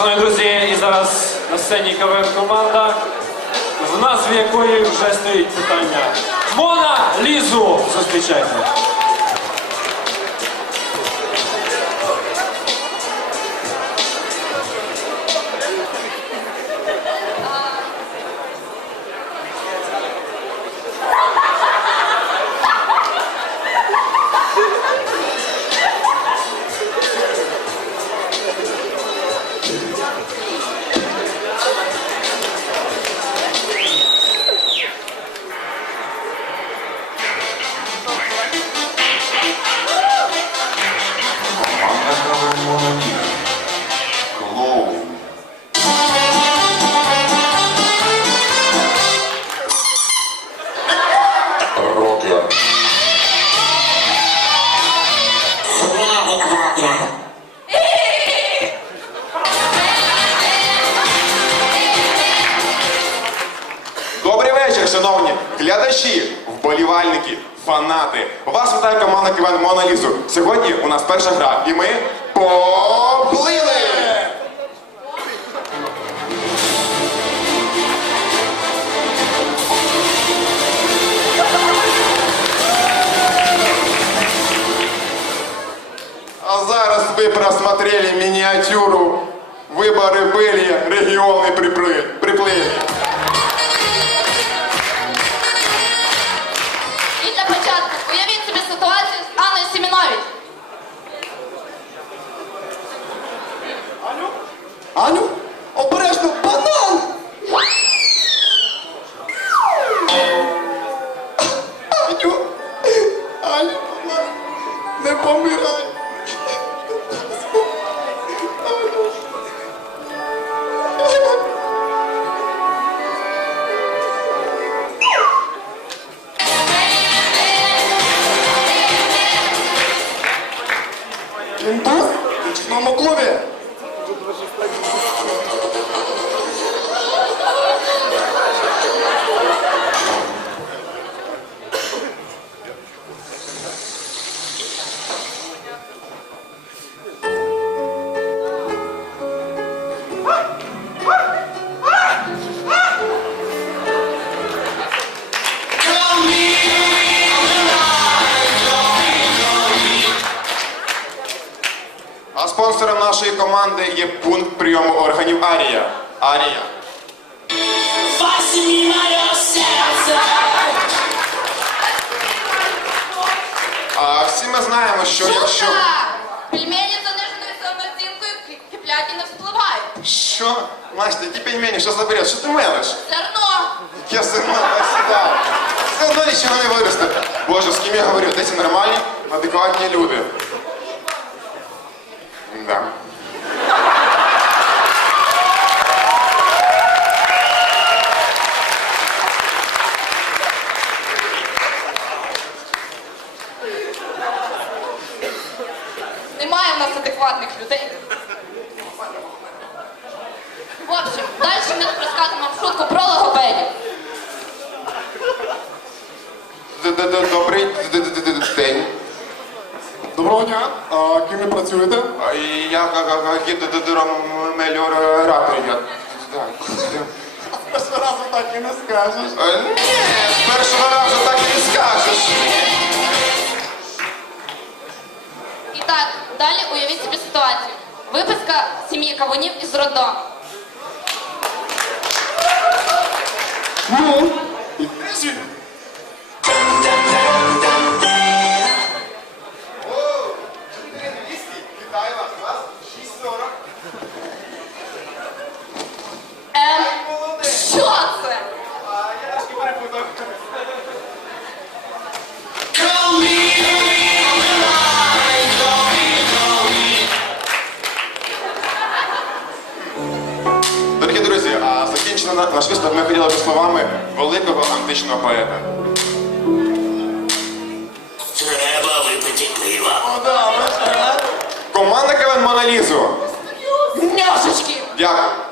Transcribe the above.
Шановні друзі, і зараз на сцені КВН команда, в назві якої вже стоїть питання. Мона Лізу зустрічайте. Вечір, шановні глядачі, вболівальники, фанати. Вас вітає команда КВН Монолізу. Сьогодні у нас перша гра, і ми поплили! А зараз ви просмотрели мініатюру «Вибори были, регіони припли- В нічному нашої команди є пункт прийому органів Арія. Арія. А всі ми знаємо, що якщо. Пельмені з заниженою самооцінкою к- не вспливають. Що? Настя, які пельмені, що за бред? Що ти мелиш? Зерно! Яке сигнал, сюди. Все одно нічого не виросте. Боже, з ким я говорю? Де ці нормальні, адекватні люди? Да. Немає в нас адекватних людей. В общем, далі ми розказуємо вам шутку про логопедів. Добрий день. Доброго дня. А ким ви працюєте? А Я так. Першого разу так і не скажеш. Е, Ні, з першого разу кавунів із. Ну, наш виступ ми хотіли словами великого античного поета. Треба випити пива Команда КВН Моналізу. Няшечки! Дякую.